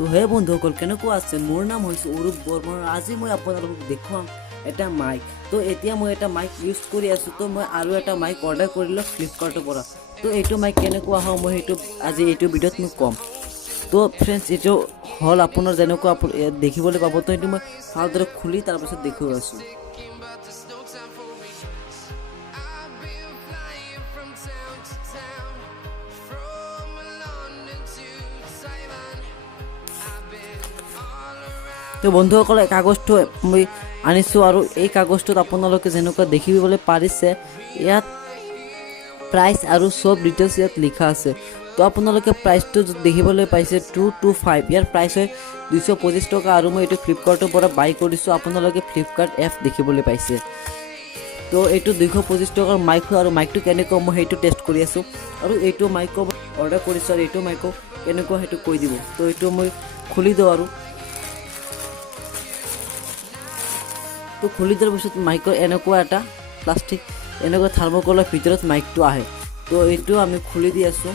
তো হে বন্ধুসকল কেনেকুৱা আছে মোৰ নাম হৈছে অৰূপ বৰ্মন আজি মই আপোনালোকক দেখুৱাম এটা মাইক তো এতিয়া মই এটা মাইক ইউজ কৰি আছোঁ তো মই আৰু এটা মাইক অৰ্ডাৰ কৰিলোঁ ফ্লিপকাৰ্টৰ পৰা তো এইটো মাইক কেনেকুৱা হয় মই সেইটো আজি এইটো ভিডিঅ'ত মই ক'ম তো ফ্ৰেণ্ডছ এইটো হ'ল আপোনাৰ যেনেকুৱা দেখিবলৈ পাব তো এইটো মই ভালদৰে খুলি তাৰপিছত দেখুৱাই আছোঁ তো বন্ধুসকল কাগজটো মই আনিছোঁ আৰু এই কাগজটোত আপোনালোকে যেনেকুৱা দেখিবলৈ পাৰিছে ইয়াত প্ৰাইচ আৰু সব ডিটেইলছ ইয়াত লিখা আছে তো আপোনালোকে প্ৰাইচটো দেখিবলৈ পাইছে 225 ইয়াৰ প্ৰাইচ হয় 225 টকা আৰু মই এইটো ফ্লিপকাৰ্টৰ পৰা বাই কৰিছোঁ আপোনালোকে ফ্লিপকাৰ্ট এপ দেখিবলৈ পাইছে তো এইটো 225 টকাৰ মাইক হয় আৰু মাইকটো কেনেকুৱা মই সেইটো টেষ্ট কৰি আছোঁ আৰু এইটো মাইক অৰ্ডাৰ কৰিছোঁ আৰু এইটো মাইক কেনেকুৱা সেইটো কৈ দিব তো এইটো মই খুলি দিওঁ আৰু তো খুলি দিয়াৰ পিছত মাইকৰ এনেকুৱা এটা প্লাষ্টিক এনেকুৱা থাৰ্মোকলৰ ভিতৰত মাইকটো আহে তো এইটো আমি খুলি দি আছোঁ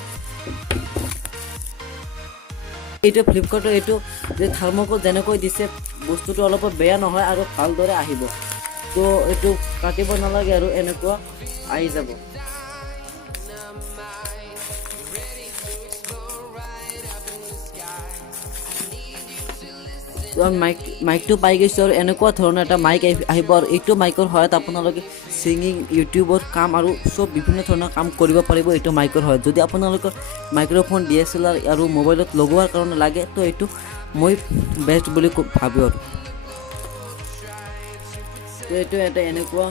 এইটো ফ্লিপকাৰ্টৰ এইটো যে থাৰ্মোকল যেনেকৈ দিছে বস্তুটো অলপ বেয়া নহয় আৰু ভালদৰে আহিব তো এইটো কাটিব নালাগে আৰু এনেকুৱা আহি যাব মাইকটো পাই গৈছোঁ আৰু এনেকুৱা ধৰণৰ এটা মাইক আহিব আৰু এইটো মাইকৰ সহায়ত আপোনালোকে ছিংগিং ইউটিউবৰ কাম আৰু চব বিভিন্ন ধৰণৰ কাম কৰিব পাৰিব এইটো মাইকৰ সহায়ত যদি আপোনালোকৰ মাইক্ৰফোন DSLR আৰু মোবাইলত লগোৱাৰ কাৰণে লাগে তো এইটো মই বেষ্ট বুলি ভাবোঁ আৰু তো এইটো এটা এনেকুৱা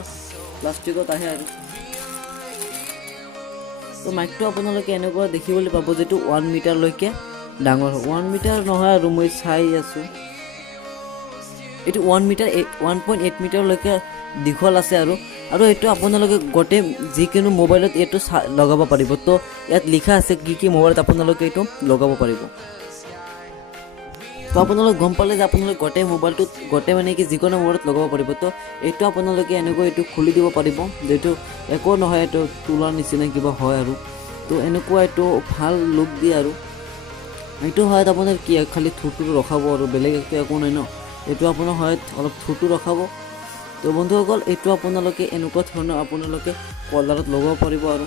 প্লাষ্টিকত আহে আৰু তো মাইকটো আপোনালোকে এনেকুৱা দেখিবলৈ পাব যিটো 1 মিটাৰলৈকে ডাঙৰ 1 মিটাৰ নহয় আৰু মই চাই আছোঁ এইটো 1 মিটাৰ 1.8 মিটাৰলৈকে দীঘল আছে আৰু এইটো আপোনালোকে গোটেই যিকোনো মোবাইলত এইটো লগাব পাৰিব তো ইয়াত লিখা আছে কি মোবাইলত আপোনালোকে এইটো লগাব পাৰিব তো আপোনালোকে গম পালে যে আপোনালোকে গোটেই মোবাইলটোত গোটেই মানে কি যিকোনো মোবাইলত লগাব পাৰিব তো এইটো আপোনালোকে এনেকৈ এইটো খুলি দিব পাৰিব যিটো একো নহয় এইটো তোলাৰ নিচিনা কিবা হয় আৰু তো এনেকুৱা এইটো ভাল লুক দিয়ে আৰু এইটো হয় আপোনাৰ কি খালি থুটো ৰখাব আৰু বেলেগ একো নাই ন এইটো আপোনাৰ হয় অলপ থুটো ৰখাব তো বন্ধুসকল এইটো আপোনালোকে এনেকুৱা ধৰণৰ আপোনালোকে কলাৰত লগাব পাৰিব আৰু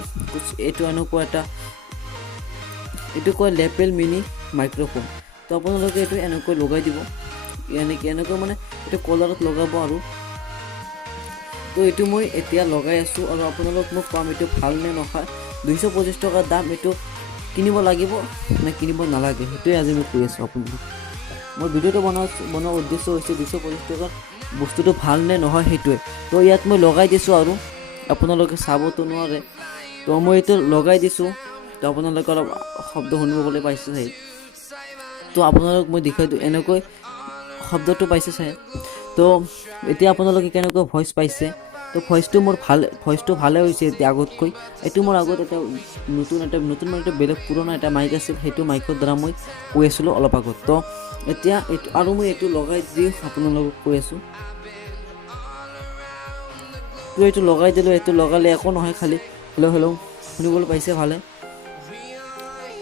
এইটো এনেকুৱা এটা এইটো কয় লেপেল মিনি মাইক্ৰফোন তো আপোনালোকে এইটো এনেকৈ লগাই দিব এনেকৈ মানে এইটো কলাৰত লগাব আৰু তো এইটো মই এতিয়া লগাই আছোঁ আৰু আপোনালোক মোক কম এইটো ভাল নে নহয় 225 টকাৰ দাম এইটো কিনিব লাগিব নে কিনিব নালাগে সেইটোৱে আজি মই কৈ আছোঁ আপোনালোক মই ভিডিঅ'টো বনোৱাৰ উদ্দেশ্য হৈছে 225 টকাৰ বস্তুটো ভাল নে নহয় সেইটোৱে তো ইয়াত মই লগাই দিছোঁ আৰু আপোনালোকে চাবতো নোৱাৰে তো মই এইটো লগাই দিছোঁ তো আপোনালোকে অলপ শব্দ শুনিবলৈ পাইছে চাই তো আপোনালোক মই দেখাই দিওঁ এনেকৈ শব্দটো পাইছে চাই তো এতিয়া আপোনালোকে কেনেকৈ ভইচ পাইছে তো ভইচটো ভালে হৈছে এতিয়া আগতকৈ এইটো মোৰ আগত এটা নতুন মানে এটা বেলেগ পুৰণা এটা মাইক আছিল সেইটো মাইকৰ দ্বাৰা মই কৈ আছিলোঁ অলপ আগত তো এতিয়া এইটো আৰু মই এইটো লগাই দি আপোনালোকক কৈ আছোঁ তো এইটো লগাই দিলোঁ এইটো লগালে একো নহয় খালি হেল্ল' শুনিবলৈ পাইছে ভালে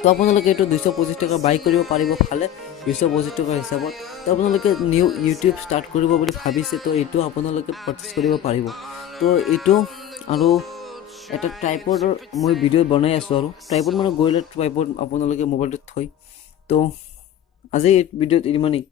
তো আপোনালোকে এইটো 225 টকা বাই কৰিব পাৰিব ভালে 225 টকাৰ হিচাপত তো আপোনালোকে নিউ ইউটিউব ষ্টাৰ্ট কৰিব বুলি ভাবিছে তো এইটো আপোনালোকে পাৰচেছ কৰিব পাৰিব তো এইটো আৰু এটা ট্ৰাইপডৰ মই ভিডিঅ' বনাই আছোঁ আৰু ট্ৰাইপড মানে গ'লে ট্ৰাইপড আপোনালোকে মোবাইলটোত থৈ তো আজি এই ভিডিঅ'ত ইমানেই